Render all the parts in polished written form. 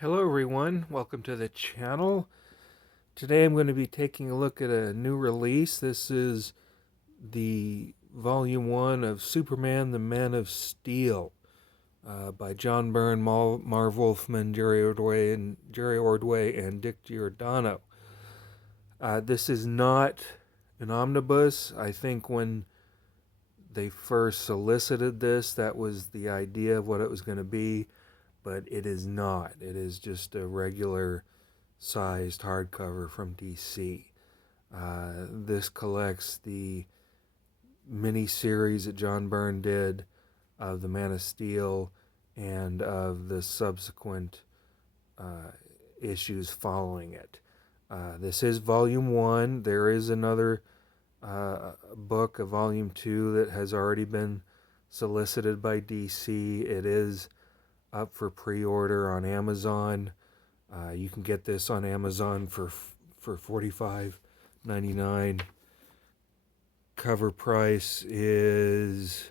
Hello everyone, welcome to the channel. Today I'm going to be taking a look at a new release. This is the Volume 1 of Superman, the Man of Steel by John Byrne, Marv Wolfman, Jerry Ordway, and Dick Giordano. This is not an omnibus. I think when they first solicited this, that was the idea of what it was going to be. But it is not. It is just a regular sized hardcover from DC. This collects the mini-series that John Byrne did of the Man of Steel and of the subsequent issues following it. This is Volume 1. There is another book, a Volume 2, that has already been solicited by DC. It is up for pre-order on Amazon. You can get this on Amazon for $45.99. Cover price is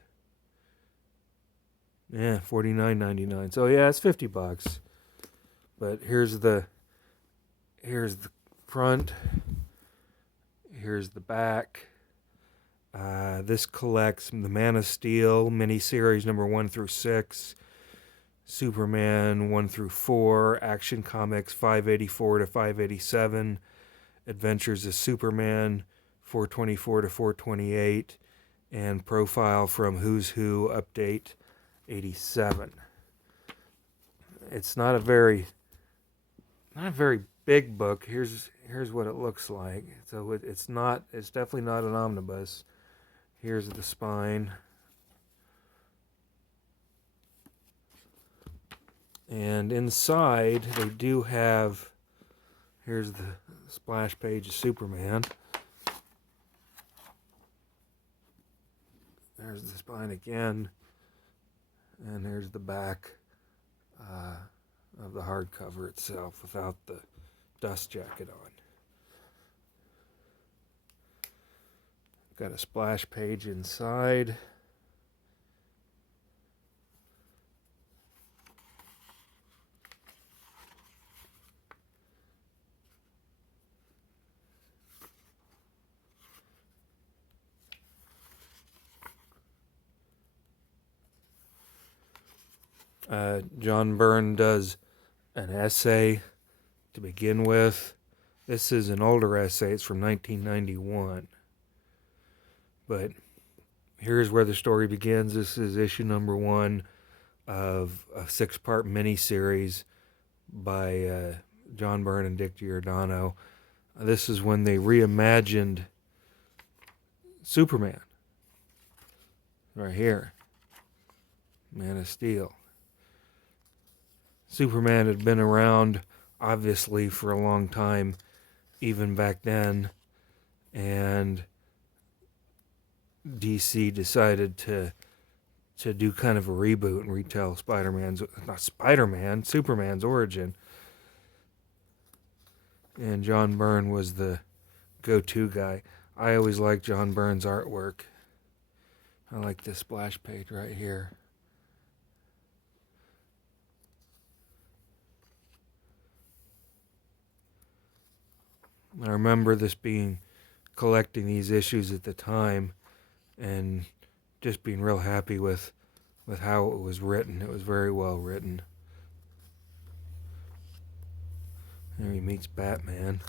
$49.99. So yeah, it's $50. But here's the front. Here's the back. This collects the Man of Steel miniseries number 1 through 6. Superman 1 through 4, Action Comics 584 to 587, Adventures of Superman 424 to 428, and Profile from Who's Who Update 87. It's not a very big book. Here's what it looks like. So it's definitely not an omnibus. Here's the spine. And inside, they do have, here's the splash page of Superman. There's the spine again. And there's the back of the hardcover itself without the dust jacket on. Got a splash page inside. John Byrne does an essay to begin with. This is an older essay. It's from 1991. But here's where the story begins. This is issue number 1 of a 6-part miniseries by John Byrne and Dick Giordano. This is when they reimagined Superman. Right here. Man of Steel. Superman had been around, obviously, for a long time, even back then, and DC decided to do kind of a reboot and retell Superman's origin. And John Byrne was the go-to guy. I always liked John Byrne's artwork. I like this splash page right here. I remember collecting these issues at the time and just being real happy with how it was written. It was very well written. There he meets Batman.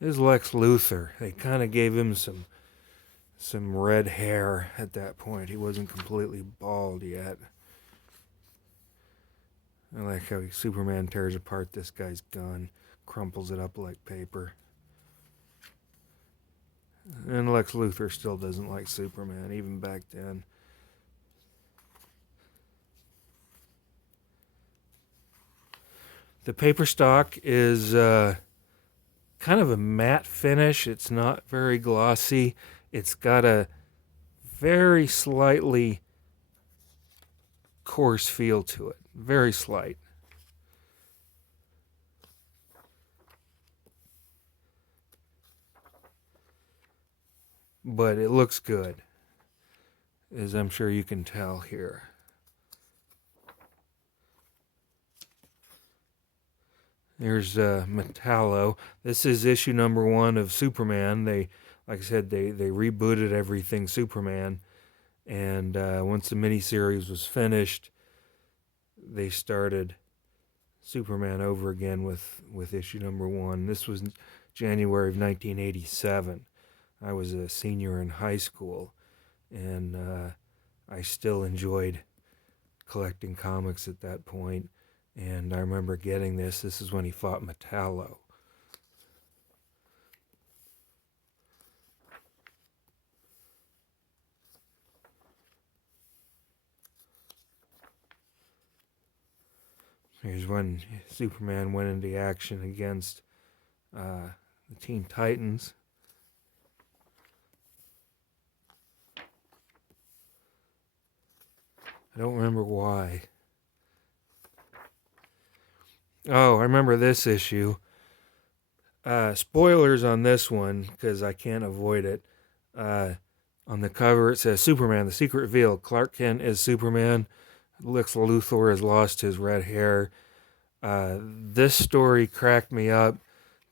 This is Lex Luthor. They kind of gave him some red hair at that point. He wasn't completely bald yet. I like how Superman tears apart this guy's gun, crumples it up like paper. And Lex Luthor still doesn't like Superman, even back then. The paper stock is kind of a matte finish. It's not very glossy. It's got a very slightly coarse feel to it. Very slight. but it looks good, as I'm sure you can tell here. There's Metallo. This is issue number 1 of Superman. Like I said, they rebooted everything Superman, and once the miniseries was finished, they started Superman over again with issue number 1. This was January of 1987. I was a senior in high school, and I still enjoyed collecting comics at that point. And I remember getting this. This is when he fought Metallo. Here's when Superman went into action against the Teen Titans. I don't remember why. Oh, I remember this issue. Spoilers on this one, because I can't avoid it. On the cover, it says, Superman, the secret revealed. Clark Kent is Superman. Lex Luthor has lost his red hair. This story cracked me up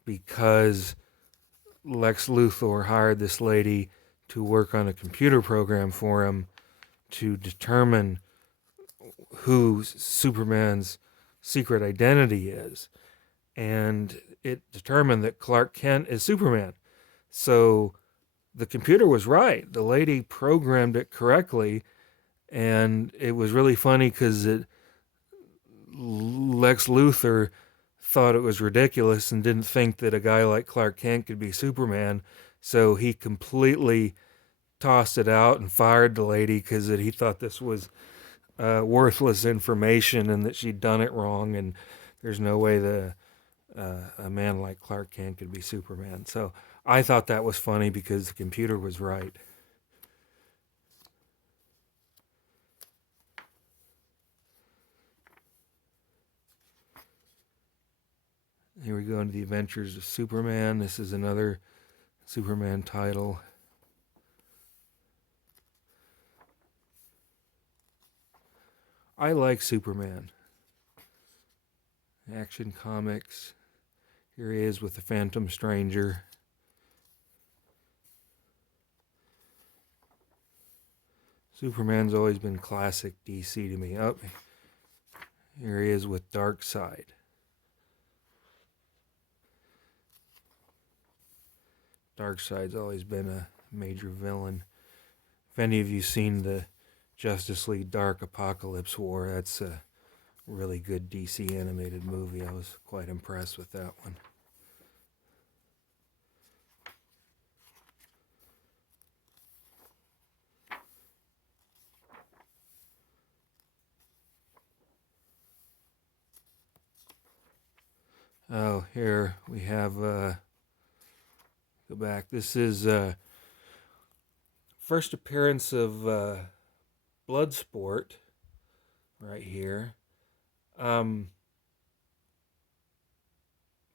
because Lex Luthor hired this lady to work on a computer program for him to determine who Superman's secret identity is. And it determined that Clark Kent is Superman. So the computer was right. The lady programmed it correctly. And it was really funny because Lex Luthor thought it was ridiculous and didn't think that a guy like Clark Kent could be Superman. So he completely tossed it out and fired the lady because he thought this was worthless information and that she'd done it wrong, and there's no way a man like Clark Kent could be Superman. So I thought that was funny because the computer was right. Here we go into the Adventures of Superman. This is another Superman title. I like Superman. Action Comics. Here he is with the Phantom Stranger. Superman's always been classic DC to me. Oh, here he is with Darkseid. Darkseid's always been a major villain. If any of you seen the Justice League Dark Apocalypse War, that's a really good DC animated movie. I was quite impressed with that one. Oh, here we have, go back. This is first appearance of Bloodsport right here. My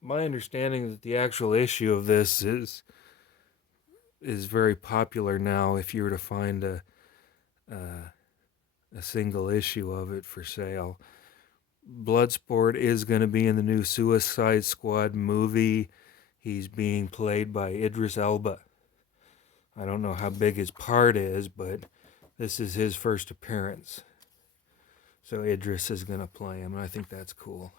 understanding that the actual issue of this is very popular now. If you were to find a single issue of it for sale, Bloodsport is going to be in the new Suicide Squad movie. He's being played by Idris Elba. I don't know how big his part is, but this is his first appearance. So Idris is going to play him, and I think that's cool.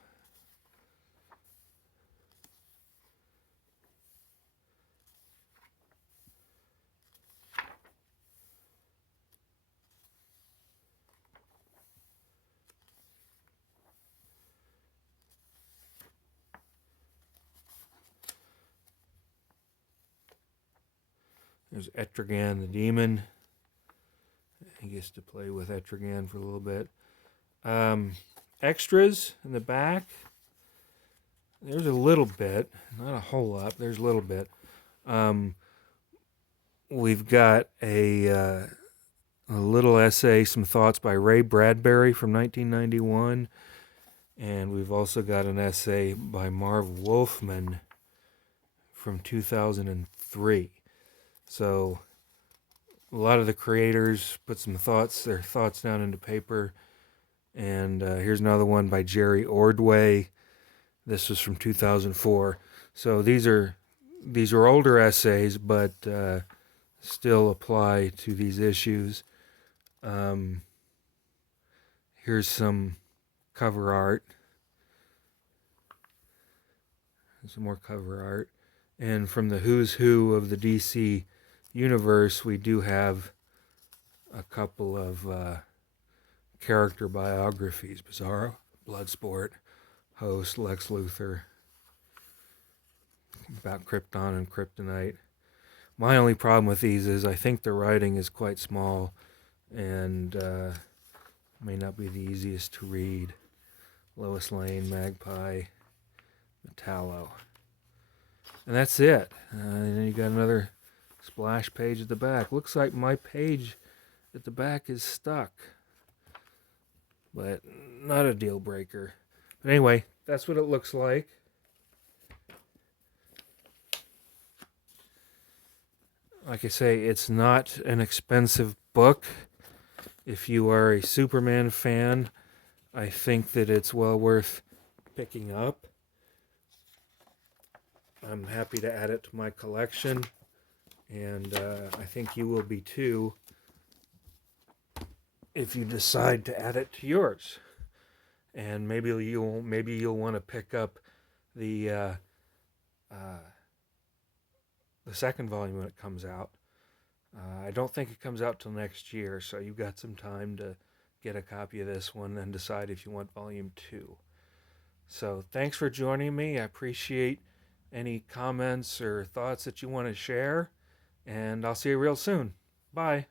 There's Etrigan the Demon. He gets to play with Etrigan for a little bit. Extras in the back. There's a little bit, not a whole lot. There's a little bit. We've got a little essay, some thoughts by Ray Bradbury from 1991, and we've also got an essay by Marv Wolfman from 2003. So a lot of the creators put their thoughts down into paper. And here's another one by Jerry Ordway. This was from 2004. So these are older essays, but still apply to these issues. Here's some cover art. Some more cover art. And from the who's who of the DC universe, we do have a couple of character biographies. Bizarro, Bloodsport, Host, Lex Luthor, about Krypton and Kryptonite. My only problem with these is I think the writing is quite small and may not be the easiest to read. Lois Lane, Magpie, Metallo. And that's it. And then you got another splash page at the back. Looks like my page at the back is stuck. But not a deal breaker. But anyway, that's what it looks like. Like I say, it's not an expensive book. If you are a Superman fan, I think that it's well worth picking up. I'm happy to add it to my collection, and I think you will be too if you decide to add it to yours. And maybe you'll want to pick up the second volume when it comes out. I don't think it comes out till next year, so you've got some time to get a copy of this one and decide if you want volume 2. So thanks for joining me. I appreciate any comments or thoughts that you want to share, and I'll see you real soon. Bye.